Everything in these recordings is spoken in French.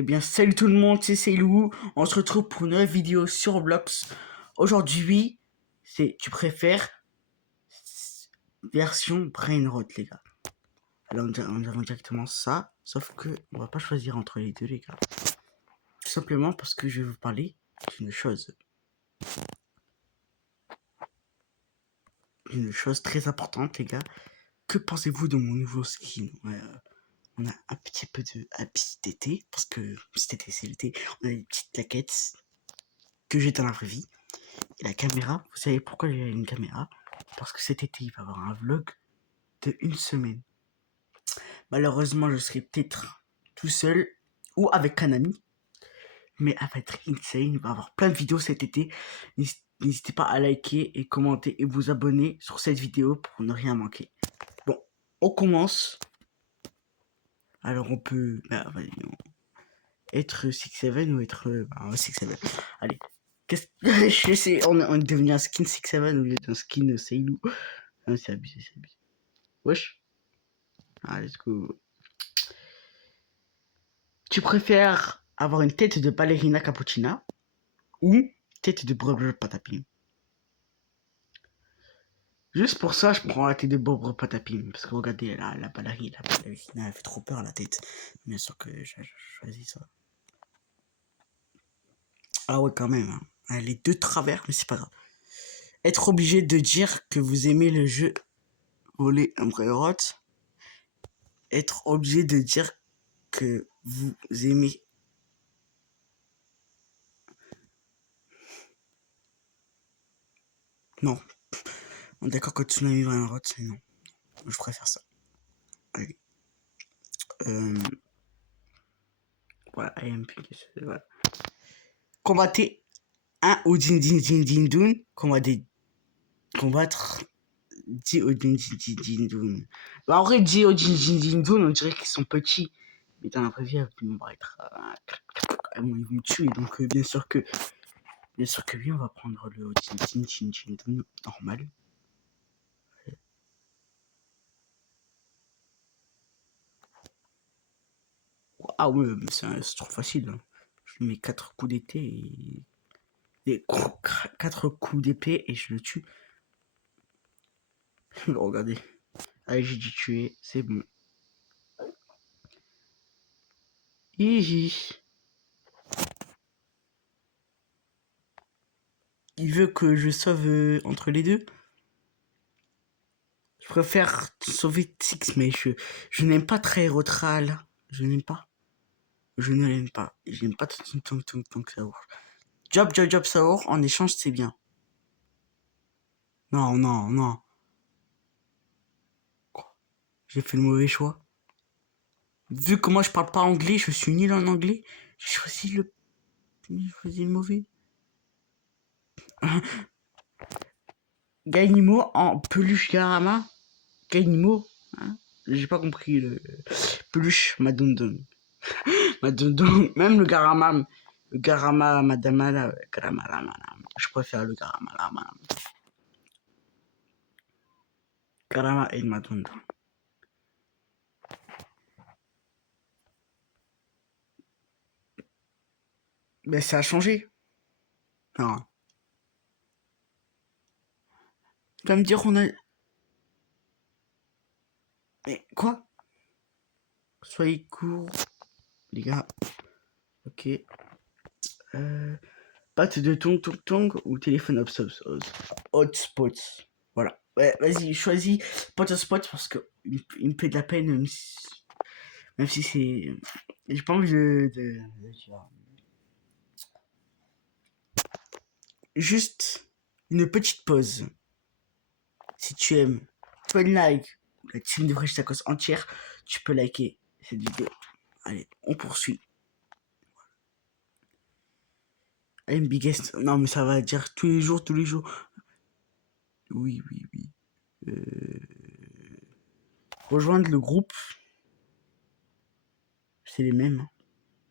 Eh bien, salut tout le monde, c'est Seilou. On se retrouve pour une nouvelle vidéo sur Roblox. Aujourd'hui, tu préfères version Brainrot, les gars. Alors, on avons directement ça, sauf que on va pas choisir entre les deux, les gars. Tout simplement parce que je vais vous parler d'une chose. Une chose très importante, les gars. Que pensez-vous de mon nouveau skin? On a un petit peu de happy d'été, parce que cet été c'est l'été. On a des petites claquettes que j'ai dans la vraie vie. Et la caméra, vous savez pourquoi j'ai une caméra? Parce que cet été, il va y avoir un vlog de 1 semaine. Malheureusement, je serai peut-être tout seul ou avec un ami. Mais elle va être insane. Il va y avoir plein de vidéos cet été. N'hésitez pas à liker et commenter et vous abonner sur cette vidéo pour ne rien manquer. Bon, on commence. Alors on peut être 6-7 ou être 6-7. Allez. Je sais, on est devenu un skin 6-7 au lieu d'un skin Seilou. Ah, c'est abusé, c'est abusé. Wesh. Ah, let's go. Tu préfères avoir une tête de ballerina cappuccina ou tête de Bob Patapim? Juste pour ça, je prends la tête de Bob Patapim. Parce que regardez, la ballerina, elle fait trop peur la tête. Bien sûr que je choisis ça. Ah ouais, quand même. Hein. Elle est de travers, mais c'est pas grave. Être obligé de dire que vous aimez le jeu voler un Brainrot. Être obligé de dire que vous aimez. Non. On est d'accord que Tsunami Brainrot, c'est non. Je préfère ça. Allez. Voilà, voilà. Combattez un Odin Din Din Din Dun. Combattre 10 Odin Din Din Din Dun. Bah, en vrai, 10 Odin Din Din Dun, on dirait qu'ils sont petits. Mais dans la vraie vie, ils vont être. Ils vont me tuer. Donc, bien sûr que oui, on va prendre le Odin Din Din Din Dun normal. Ah ouais, mais c'est trop facile. Hein. Je lui mets 4 coups d'épée et 4 coups d'épée et je le tue. Regardez. Allez, j'ai dit tuer, c'est bon. Hihi. Il veut que je sauve entre les deux. Je préfère sauver Six, mais je n'aime pas très Rotral. Je n'aime pas. Je ne l'aime pas. Je n'aime pas tant que ça. Job, Saor, en échange, c'est bien. Non, non, non. J'ai fait le mauvais choix. Vu que moi je parle pas anglais, je suis nul en anglais, j'ai choisi le mauvais. Gainimo en peluche Garama. Gainimo, hein? J'ai pas compris le peluche Madondon. Madondon, même le Garama Madama, je préfère le Garama Garama et Madondon. Mais ça a changé. Non. Tu vas me dire on a... Mais quoi? Soyez courts, les gars. Ok. Patte de tong ou téléphone hotspots. Voilà. Ouais, vas-y, choisis hotspot parce que il me fait de la peine, même si c'est. J'ai pas envie tu vois. Juste une petite pause. Si tu aimes Fun Like, la team de Fresh Tacos entière, tu peux liker cette vidéo. Allez, on poursuit. I'm biggest. Non, mais ça va dire tous les jours, tous les jours. Oui. Rejoindre le groupe. C'est les mêmes. Hein.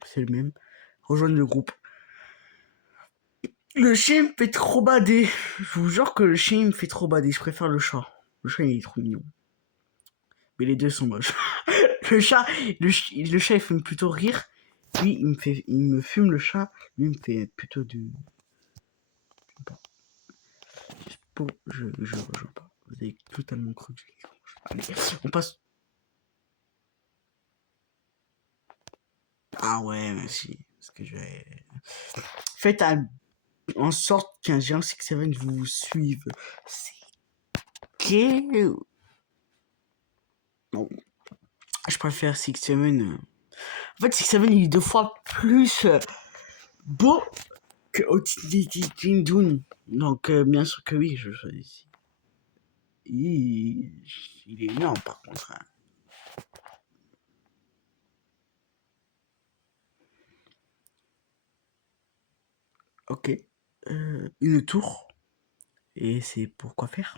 C'est le même. Rejoindre le groupe. Le chien me fait trop bader. Je vous jure que le chien me fait trop bader. Je préfère le chat. Le chat il est trop mignon. Mais les deux sont moches. le chat il fait plutôt rire. Lui, il me fume le chat. Lui, il me fait plutôt du... Bon, je rejoins pas. Vous avez totalement cru que allez, on passe... Ah ouais, merci. Parce que je vais... Faites en sorte qu'un géant 6-7 vous suive. C'est... Quel... Non. Je préfère 6-7... En fait, 6-7, il est 2 fois plus beau que Otidididindun. Donc, bien sûr que oui, je choisis. Il est énorme, par contre. Hein. Ok. Une tour. Et c'est pour quoi faire?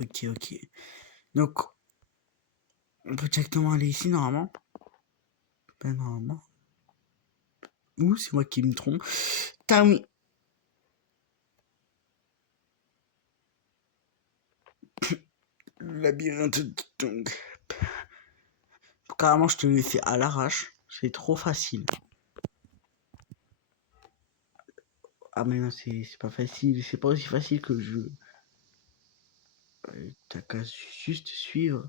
Ok, ok. Donc, on peut directement aller ici, normalement. Ben, normalement. Ou c'est moi qui me trompe. Terminé. Labyrinthe de Tung. Carrément, je te l'ai fait à l'arrache. C'est trop facile. Ah, mais non, c'est pas facile. C'est pas aussi facile que le jeu. T'as qu'à juste suivre.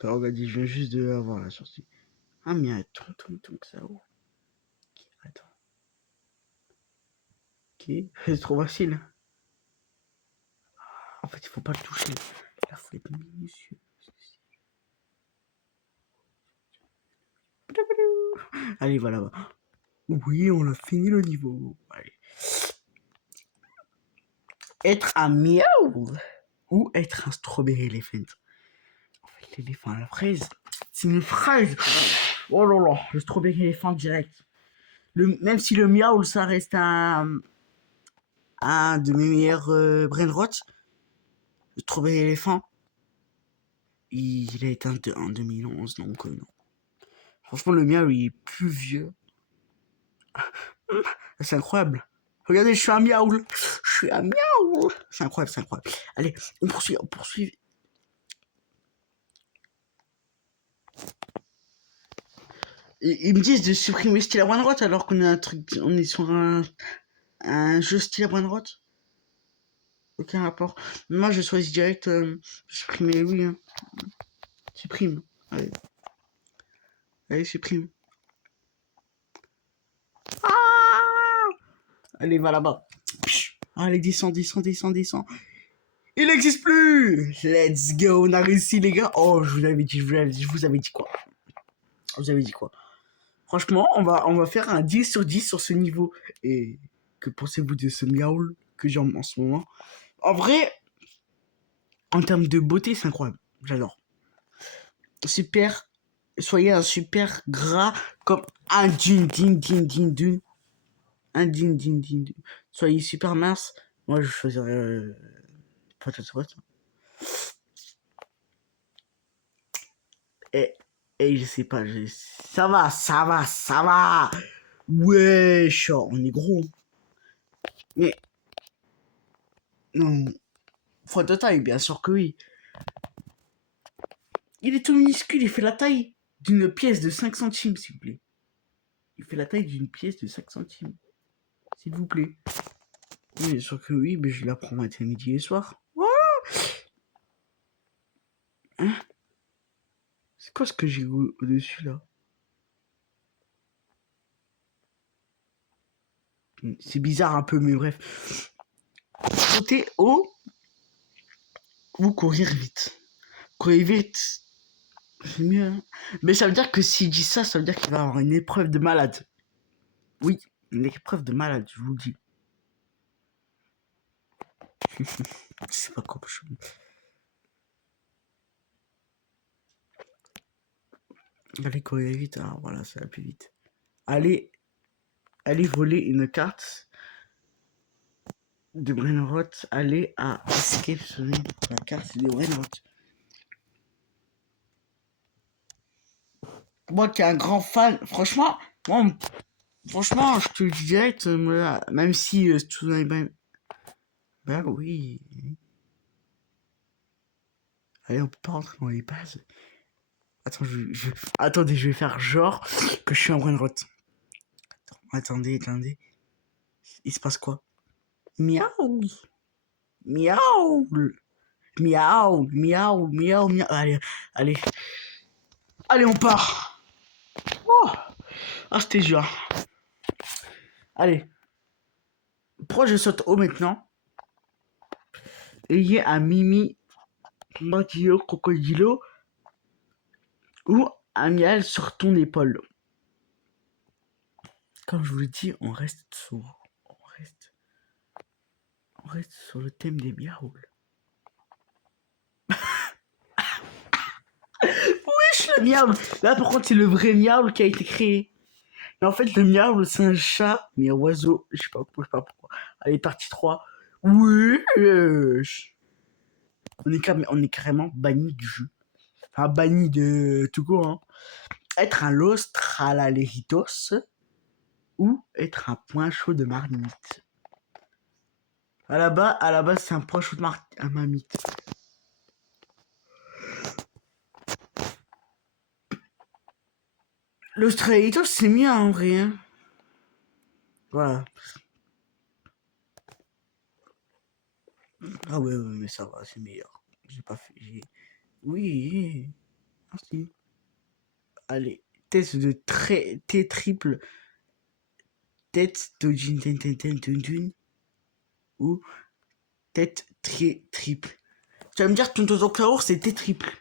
Alors, regarde, je viens juste de l'avoir la sortie. Ah, mais attends, que ça ouvre. Ok, attends. Ok, c'est trop facile. En fait, il faut pas le toucher. Là, faut être minutieux. Allez, voilà. Oui, on a fini le niveau. Allez. Être un miaou ou être un strawberry elephant. En fait, l'éléphant à la fraise, c'est une fraise. Oh là là, le strawberry elephant direct. Même si le miaou, ça reste un de mes meilleurs brainrot, le strawberry elephant, il a été en 2011, donc non. Franchement, le miaou, il est plus vieux. C'est incroyable. Regardez, je suis un miaoul. Je suis un miaoul. C'est incroyable, c'est incroyable. Allez, on poursuit, on poursuit. Ils me disent de supprimer style à one rot alors qu'on a un truc, on est sur un jeu style à one rot. Aucun rapport. Moi, je choisis direct supprimer, oui. Hein. Supprime. Allez. Allez, supprime. Ah allez, va là-bas. Allez, descends. Il n'existe plus. Let's go, on a réussi, les gars. Oh, je vous avais dit, je vous avais dit quoi? Vous avez dit quoi? Franchement, on va faire un 10 sur 10 sur ce niveau. Et que pensez-vous de ce miaoul que j'ai en ce moment? En vrai, en termes de beauté, c'est incroyable. J'adore. Super. Soyez un super gras comme un din. Un din. Soyez super mince. Moi, je choisirais Potato Sweat. Et, et je sais pas, ça va. Wesh, on est gros. Mais, non. Fois de taille, bien sûr que oui. Il est tout minuscule, il fait la taille d'une pièce de 5 centimes, s'il vous plaît. Il fait la taille d'une pièce de 5 centimes. S'il vous plaît. Oui, bien sûr que oui, mais je la prends matin, midi et soir. Voilà. Hein? C'est quoi ce que j'ai au-dessus là? C'est bizarre un peu, mais bref. Sauter haut ou courir vite. Courir vite, c'est mieux. Hein, mais ça veut dire que s'il dit ça, ça veut dire qu'il va avoir une épreuve de malade. Oui, une épreuve de malade, je vous le dis. C'est pas quoi. Allez courir vite, ah voilà, ça va plus vite. Allez voler une carte de Brainrot, allez à Escape sur la carte de Brainrot. Moi qui est un grand fan, franchement, je te le dis direct, même si tout est bien. Ben oui. Allez, on peut pas rentrer dans les bases. Attends, attendez, je vais faire genre que je suis en brainrot. Attendez. Il se passe quoi? Miaou. Miaou. Miaou. Allez. Allez, on part. Oh. Ah, c'était dur. Allez. Pourquoi je saute haut maintenant? Ayez un Mimi, Maquillo, Crocodilo ou un miel sur ton épaule. Comme je vous le dis, on reste sur le thème des miaouls. Wesh, le miaoul. Là, par contre, c'est le vrai miaoul qui a été créé. Mais en fait, le miaoul, c'est un chat, mais un oiseau. Je sais pas pourquoi. Allez, partie 3. Wesh. On est carrément banni du jeu. Enfin, banni de tout court, hein. Être un Lostralalejitos ou être un point chaud de marmite. À la base, c'est un point chaud de marmite. L'Australitos, c'est mieux en vrai. Hein. Voilà. Ah ouais, mais ça va, c'est meilleur. J'ai pas fait. Oui, merci. Allez, test de T triple. Tête Dojin Ten ou tête triple. Tu vas me dire, ton Saour, c'est T triple.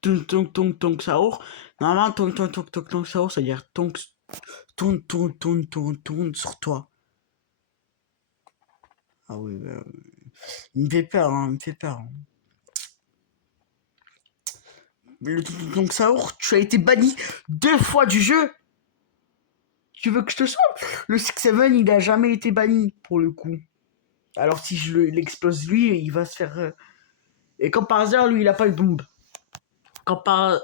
Ton Saour. Normalement, ton Saour, ça veut dire tourne sur toi. Ah oui, bah, il me fait peur, hein. Le ton Saour, tu as été banni 2 fois du jeu. Tu veux que je te sauve? Le 6-7, il a jamais été banni, pour le coup. Alors si je l'explose lui, il va se faire... Et comme par hasard, lui, il a pas le bombe. Quand par...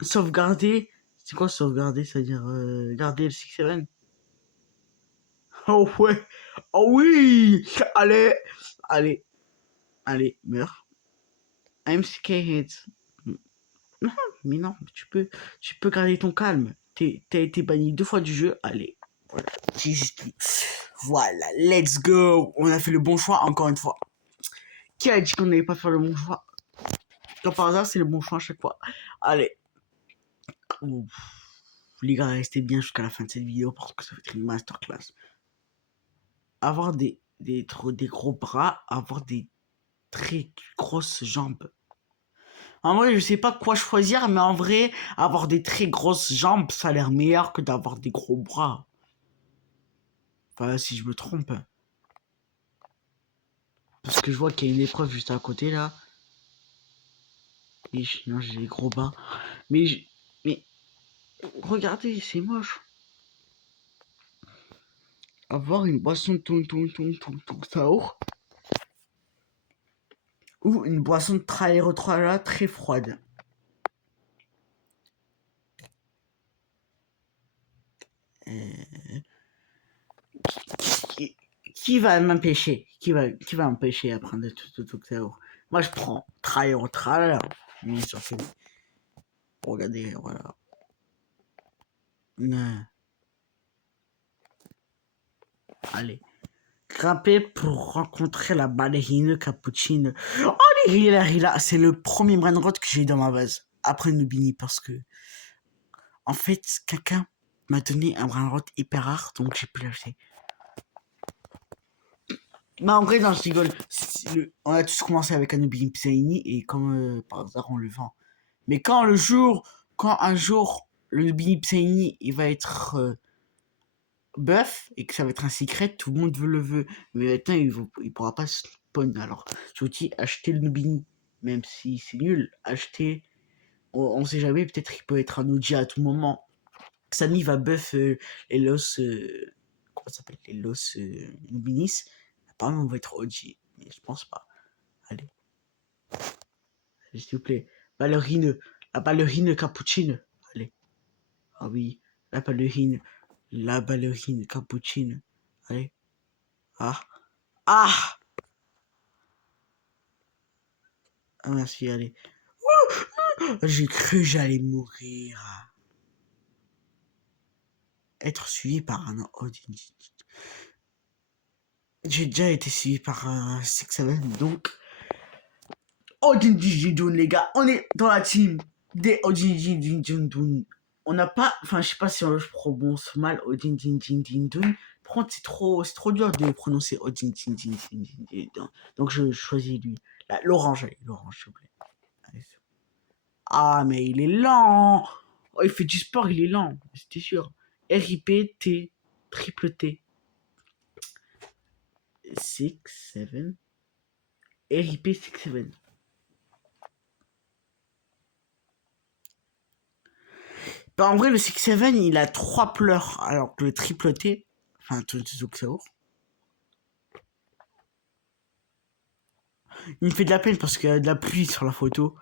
Sauvegarder... C'est quoi sauvegarder? C'est-à-dire garder le 6-7? Oh ouais. Oh oui. Allez, meurs. I'm scared. Non, mais non, tu peux garder ton calme. T'as été banni 2 fois du jeu. Allez, voilà. Voilà, let's go. On a fait le bon choix encore une fois. Qui a dit qu'on n'allait pas faire le bon choix? Comme par hasard, c'est le bon choix à chaque fois. Allez. Ouf. Les gars, restez bien jusqu'à la fin de cette vidéo parce que ça va être une masterclass. Avoir des gros bras, avoir des très grosses jambes. En vrai, je sais pas quoi choisir, mais en vrai, avoir des très grosses jambes, ça a l'air meilleur que d'avoir des gros bras. Enfin, si je me trompe. Parce que je vois qu'il y a une épreuve juste à côté, là. Et non, j'ai des gros bras. Mais, mais, regardez, c'est moche. Avoir une boisson ton saour. Ou une boisson de Traerotrola très froide. Qui va m'empêcher qui va m'empêcher à prendre tout saour? Moi, je prends Traerotrola. Bien sûr, c'est... Regardez, voilà. Allez. Grimper pour rencontrer la ballerine cappuccine. Oh, les Rila, c'est le premier brainrot que j'ai eu dans ma base. Après Nubini, parce que... En fait, quelqu'un m'a donné un brainrot hyper rare, donc j'ai pu l'acheter. Mais en vrai, non, je rigole. On a tous commencé avec un Nubini Psaini, et comme par hasard, on le vend. Mais quand un jour, le Nubini Psaini, il va être... buff et que ça va être un secret, tout le monde le veut. Mais maintenant, il pourra pas spawn. Alors, je vous dis, achetez le Nubini. Même si c'est nul, achetez. On sait jamais, peut-être il peut être un OG à tout moment. Samy va buff les los. Comment ça s'appelle? Les los Nubinis. Apparemment, on va être OG. Mais je pense pas. Allez, s'il vous plaît. Ballerine. La ballerine cappuccine. Allez. Ah oui, la ballerine. La ballerine cappuccine. Allez. Ah. Ah! Ah, merci, allez. J'ai cru que j'allais mourir. Être suivi par un Odin. J'ai déjà été suivi par un Six Seven, donc Odin Dun, les gars, on est dans la team des Odin Dun. On n'a pas, enfin, je sais pas si je prononce mal Odin Dun. Par contre, c'est trop dur de prononcer Odin Dun. Donc, je choisis lui. Là, l'orange, allez, l'orange, s'il vous plaît. Allez, ah, mais il est lent. Oh, il fait du sport, il est lent, c'était sûr. RIP T, triple T. 6, 7. RIP 6, 7. Bah, en vrai, le 6, 7, il a 3 pleurs, alors que le triple T, enfin, Tsuzuxaur, il me fait de la peine parce qu'il y a de la pluie sur la photo.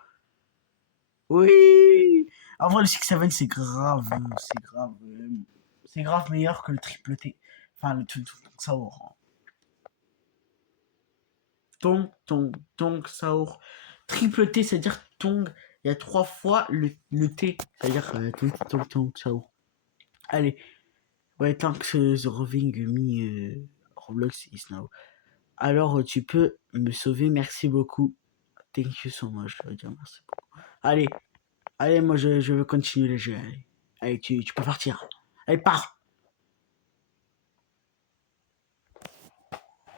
Oui. En vrai, le 6, 7, c'est grave. C'est grave meilleur que le triple T. Enfin, le Tsuzuxaur. Tong, Saor. Triple T, c'est-à-dire Tong. Il y a 3 fois le T. C'est-à-dire Tong, Saor. Allez. Ouais, thanks the roving me Roblox is now. Alors, tu peux me sauver, merci beaucoup. Thank you so much. Je veux dire merci beaucoup. Allez, moi je veux continuer le jeu. Allez, tu peux partir. Allez, pars.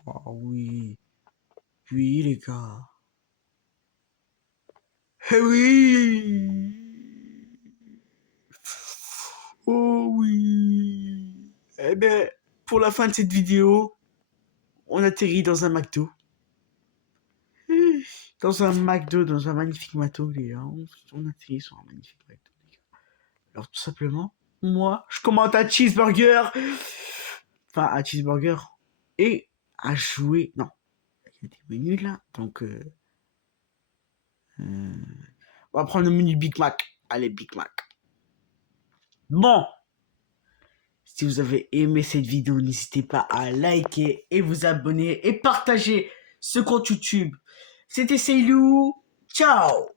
Oh oui. Oui, les gars. Eh oui. Oh oui. Eh bien, pour la fin de cette vidéo, on atterrit dans un McDo. Dans un McDo, dans un magnifique McDo, les gars. On atterrit sur un magnifique McDo, les gars. Alors, tout simplement, moi, je commande un cheeseburger. Enfin, un cheeseburger. Et à jouer. Non, il y a des menus là. Donc, on va prendre le menu Big Mac. Allez, Big Mac. Bon. Si vous avez aimé cette vidéo, n'hésitez pas à liker et vous abonner et partager ce compte YouTube. C'était Seilou. Ciao.